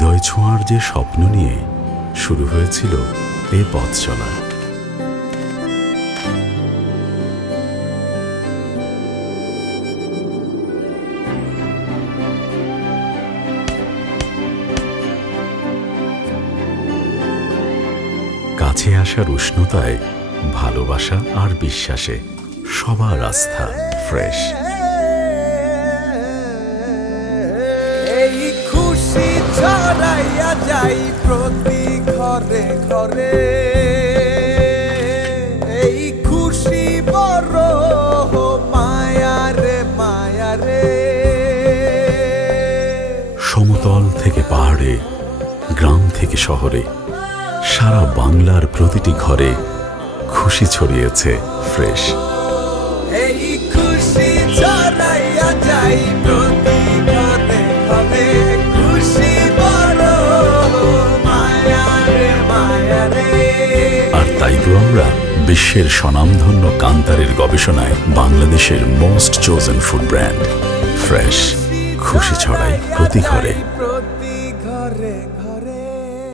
হৃদয় ছোঁয়ার যে স্বপ্ন নিয়ে শুরু হয়েছিল এই পথ চলা। কাছে আসার উষ্ণতায়, ভালোবাসা আর বিশ্বাসে সবার আস্থা ফ্রেশ। এই খুশি ছড়াইয়া যাই প্রতি ঘরে ঘরে, এই খুশি বড় মায়ারে মায়ারে। সমতল থেকে পাহাড়ে, গ্রাম থেকে শহরে, সারা বাংলার প্রতিটি ঘরে খুশি ছড়িয়েছে ফ্রেশ। এই খুশি ছড়াইয়া যাই প্রতি ঘরে ঘরে, খুশি বড় মায়ারে মায়ারে। আর তাই তো আমরা বিশ্বের স্বনামধন্য কান্তারের গবেষণায় বাংলাদেশের most chosen food brand fresh. খুশি ছড়াই প্রতি ঘরে।